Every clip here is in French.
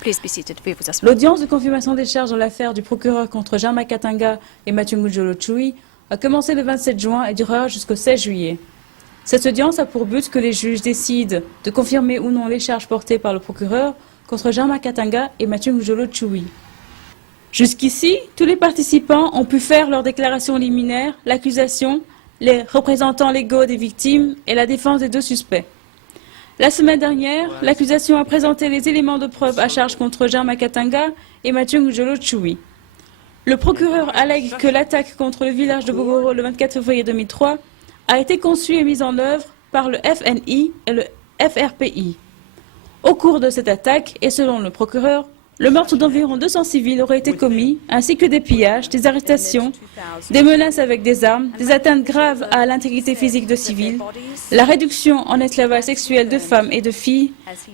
Please be seated. Veuillez vous asseoir. L'audience de confirmation des charges dans l'affaire du procureur contre Jean Makatanga et Mathieu Ngudjolo Tchoui a commencé le 27 juin et durera jusqu'au 16 juillet. Cette audience a pour but que les juges décident de confirmer ou non les charges portées par le procureur contre Jean Makatanga et Mathieu Ngudjolo Tchoui. Jusqu'ici, tous les participants ont pu faire leur déclaration liminaire, l'accusation, les représentants légaux des victimes et la défense des deux suspects. La semaine dernière, l'accusation a présenté les éléments de preuve à charge contre Jean Makatanga et Mathieu Ngudjolo Tchoui. Le procureur allègue que l'attaque contre le village de Bogoro le 24 février 2003 a été conçue et mise en œuvre par le FNI et le FRPI. Au cours de cette attaque, et selon le procureur, le meurtre d'environ 200 civils aurait été commis, ainsi que des pillages, des arrestations, des menaces avec des armes, des atteintes graves à l'intégrité physique de civils, la réduction en esclavage sexuel de femmes et de filles,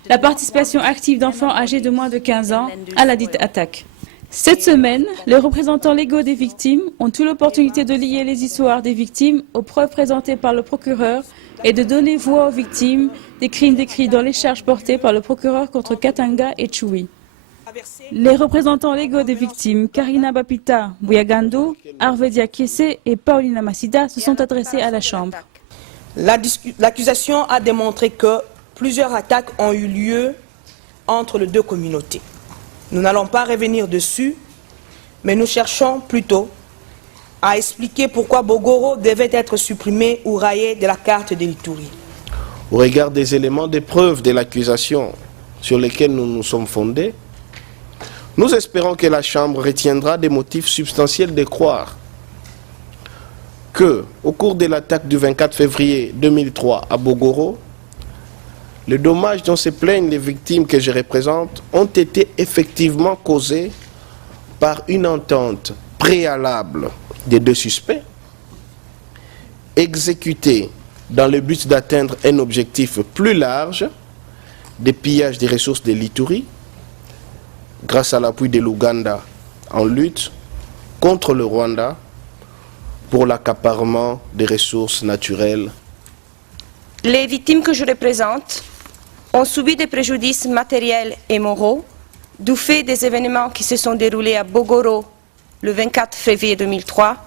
la participation active d'enfants âgés de moins de 15 ans à la dite attaque. Cette semaine, les représentants légaux des victimes ont eu l'opportunité de lier les histoires des victimes aux preuves présentées par le procureur et de donner voix aux victimes des crimes décrits dans les charges portées par le procureur contre Katanga et Tchoui. Les représentants légaux des victimes, Karina Bapita Bouyagando, Arvedia Kiese et Paulina Masida, se sont adressés à la Chambre. L'accusation a démontré que plusieurs attaques ont eu lieu entre les deux communautés. Nous n'allons pas revenir dessus, mais nous cherchons plutôt à expliquer pourquoi Bogoro devait être supprimé ou rayé de la carte de l'Ituri. Au regard des éléments de preuve de l'accusation sur lesquels nous nous sommes fondés, nous espérons que la Chambre retiendra des motifs substantiels de croire que, au cours de l'attaque du 24 février 2003 à Bogoro, les dommages dont se plaignent les victimes que je représente ont été effectivement causés par une entente préalable des deux suspects, exécutée dans le but d'atteindre un objectif plus large des pillages des ressources de l'Ituri, grâce à l'appui de l'Ouganda en lutte contre le Rwanda pour l'accaparement des ressources naturelles. Les victimes que je représente ont subi des préjudices matériels et moraux du fait des événements qui se sont déroulés à Bogoro le 24 février 2003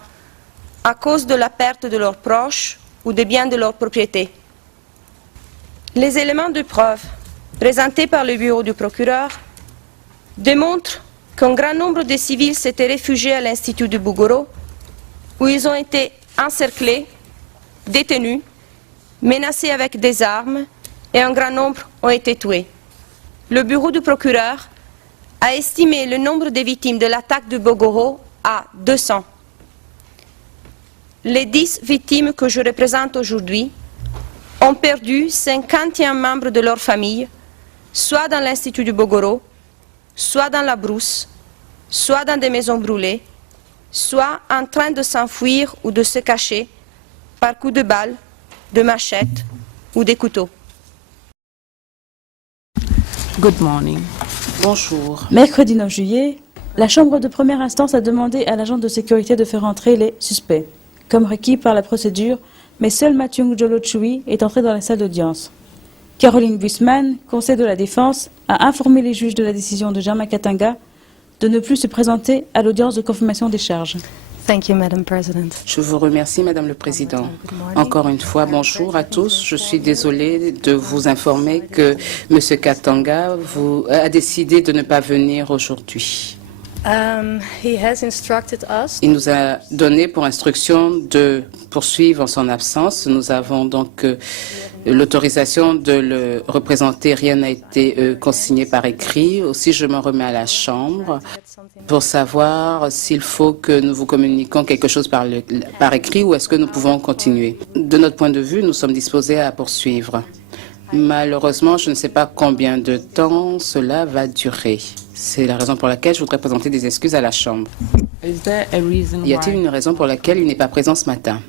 à cause de la perte de leurs proches ou des biens de leur propriété. Les éléments de preuve présentés par le bureau du procureur démontrent qu'un grand nombre de civils s'étaient réfugiés à l'Institut de Bogoro, où ils ont été encerclés, détenus, menacés avec des armes et un grand nombre ont été tués. Le bureau du procureur a estimé le nombre de victimes de l'attaque de Bogoro à 200. Les 10 victimes que je représente aujourd'hui ont perdu 51 membres de leur famille, soit dans l'Institut de Bogoro, soit dans la brousse, soit dans des maisons brûlées, soit en train de s'enfuir ou de se cacher par coups de balles, de machettes ou des couteaux. Good morning. Bonjour. Mercredi 9 juillet, la Chambre de première instance a demandé à l'agent de sécurité de faire entrer les suspects, comme requis par la procédure, mais seul Mathieu Ngudjolo Tchoui est entré dans la salle d'audience. Caroline Buissmann, conseil de la défense, a informé les juges de la décision de Jean Makatanga de ne plus se présenter à l'audience de confirmation des charges. Thank you, Madam President. Je vous remercie, Madame le Président. Encore une fois, bonjour à tous. Je suis désolée de vous informer que M. Katanga a décidé de ne pas venir aujourd'hui. Il nous a donné pour instruction de poursuivre en son absence. Nous avons donc l'autorisation de le représenter. Rien n'a été consigné par écrit. Aussi, je m'en remets à la Chambre pour savoir s'il faut que nous vous communiquions quelque chose par écrit ou est-ce que nous pouvons continuer. De notre point de vue, nous sommes disposés à poursuivre. Malheureusement, je ne sais pas combien de temps cela va durer. C'est la raison pour laquelle je voudrais présenter des excuses à la Chambre. Y a-t-il une raison pour laquelle il n'est pas présent ce matin?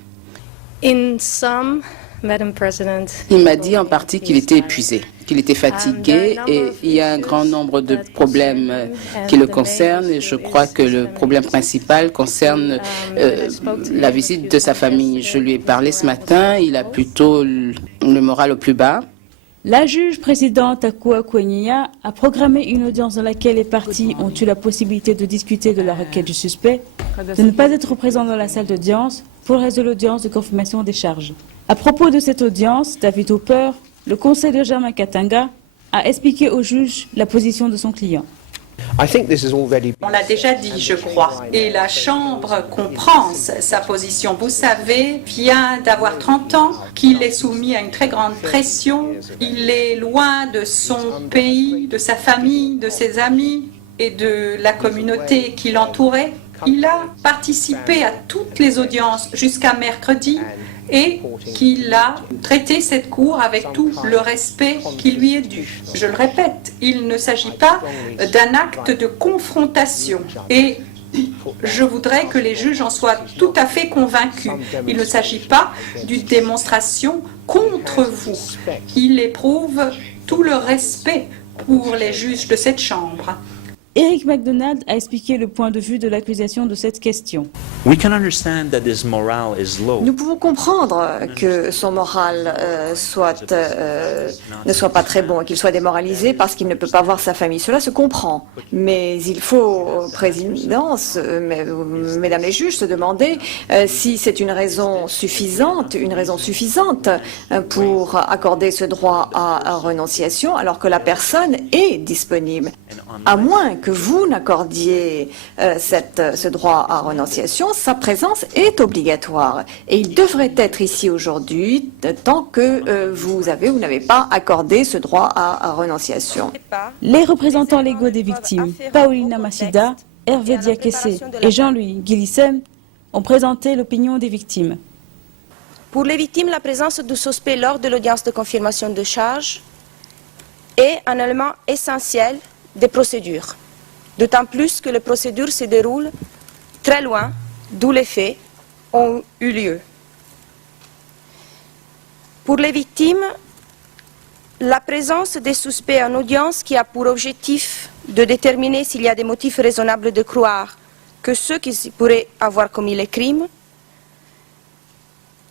Madam President. Il m'a dit en partie qu'il était épuisé, qu'il était fatigué et il y a un grand nombre de problèmes qui le concernent et je crois que le problème principal concerne la visite de sa famille. Je lui ai parlé ce matin, il a plutôt le moral au plus bas La juge présidente Akua Kouenia a programmé une audience dans laquelle les parties ont eu la possibilité de discuter de la requête du suspect, de ne pas être présent dans la salle d'audience pour le reste de l'audience de confirmation des charges. À propos de cette audience, David Hopper, le conseil de Germain Katanga, a expliqué au juge la position de son client. On l'a déjà dit, je crois. Et la Chambre comprend sa position. Vous savez, vient d'avoir 30 ans, qu'il est soumis à une très grande pression. Il est loin de son pays, de sa famille, de ses amis et de la communauté qui l'entourait. Il a participé à toutes les audiences jusqu'à mercredi et qu'il a traité cette cour avec tout le respect qui lui est dû. Je le répète, il ne s'agit pas d'un acte de confrontation et je voudrais que les juges en soient tout à fait convaincus. Il ne s'agit pas d'une démonstration contre vous. Il éprouve tout le respect pour les juges de cette Chambre. Eric MacDonald a expliqué le point de vue de l'accusation de cette question. Nous Nous pouvons comprendre que son moral ne soit pas très bon et qu'il soit démoralisé parce qu'il ne peut pas voir sa famille. Cela se comprend. Mais il faut, présidence, mesdames les juges, se demander si c'est une raison suffisante pour accorder ce droit à renonciation alors que la personne est disponible. À moins que vous n'accordiez ce droit à renonciation, sa présence est obligatoire. Et il devrait être ici aujourd'hui tant que vous n'avez pas accordé ce droit à renonciation. Les représentants légaux des victimes, Paulina Massida, Hervé Diakessé et Jean-Louis Guilissem, ont présenté l'opinion des victimes. Pour les victimes, la présence du suspect lors de l'audience de confirmation de charge est un élément essentiel des procédures, d'autant plus que les procédures se déroulent très loin d'où les faits ont eu lieu. Pour les victimes, la présence des suspects en audience qui a pour objectif de déterminer s'il y a des motifs raisonnables de croire que ceux qui pourraient avoir commis les crimes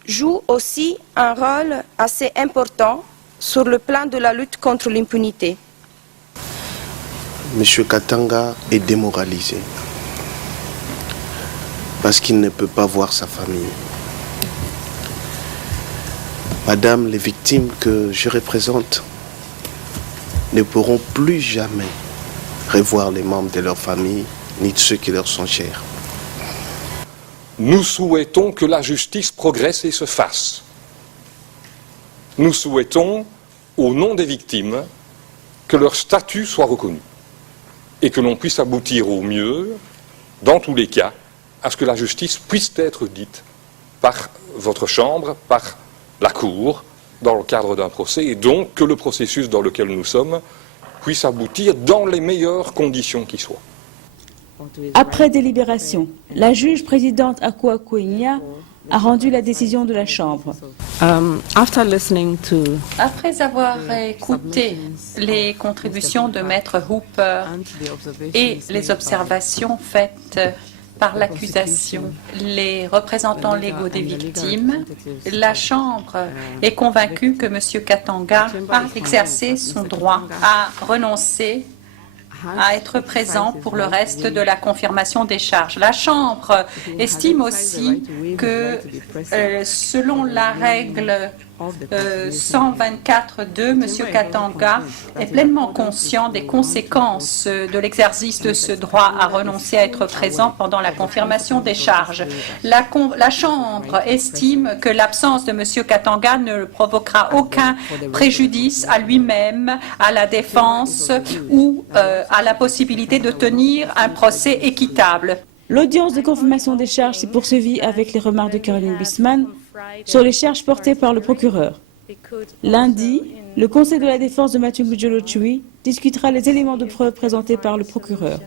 joue aussi un rôle assez important sur le plan de la lutte contre l'impunité. Monsieur Katanga est démoralisé parce qu'il ne peut pas voir sa famille. Madame, les victimes que je représente ne pourront plus jamais revoir les membres de leur famille ni de ceux qui leur sont chers. Nous souhaitons que la justice progresse et se fasse. Nous souhaitons, au nom des victimes, que leur statut soit reconnu et que l'on puisse aboutir au mieux, dans tous les cas, à ce que la justice puisse être dite par votre Chambre, par la Cour, dans le cadre d'un procès, et donc que le processus dans lequel nous sommes puisse aboutir dans les meilleures conditions qui soient. Après délibération, la juge présidente Akua Kouenia a rendu la décision de la Chambre. Après avoir écouté les contributions de Maître Hooper et les observations faites par l'accusation, les représentants légaux des victimes, la Chambre est convaincue que M. Katanga a exercé son droit à renoncer à être présent pour le reste de la confirmation des charges. La Chambre estime aussi que, selon la règle 124.2, M. Katanga est pleinement conscient des conséquences de l'exercice de ce droit à renoncer à être présent pendant la confirmation des charges. La Chambre estime que l'absence de M. Katanga ne provoquera aucun préjudice à lui-même, à la défense ou à la possibilité de tenir un procès équitable. L'audience de confirmation des charges s'est poursuivie avec les remarques de Caroline Bisman sur les charges portées par le procureur. Lundi, le Conseil de la défense de Mathieu Mujolo Chui discutera les éléments de preuve présentés par le procureur.